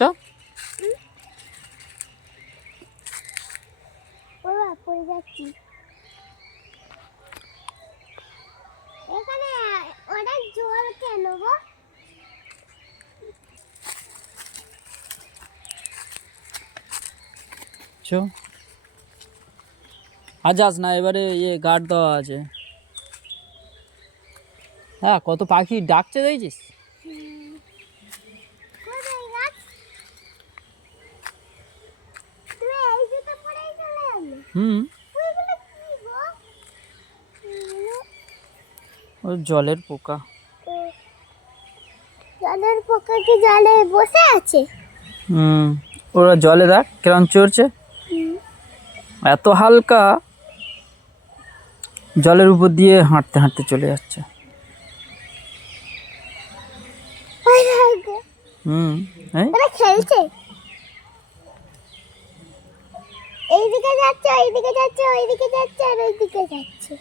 চ পড়ে যাচ্ছি এখানে অনেক জল কেন গো চ আর যাস না, এবারে গার্ড দেওয়া আছে। হ্যাঁ, কত পাখি ডাকছে দেখছিস? কোথায় গাছ তুমি এই জুতো পরেই চলে যাবে ওইগুলো কি গো ওই জলের পোকা। জলের পোকা কি জলে বসে আছে ওরা জলে দেখ কেমন চড়ছে, এত হালকা, জলের উপর দিয়ে হাঁটতে হাঁটতে চলে যাচ্ছে। ওরা খেলছে এইদিকে যাচ্ছে ওইদিকে যাচ্ছে ওইদিকে যাচ্ছে আর ওইদিকে যাচ্ছে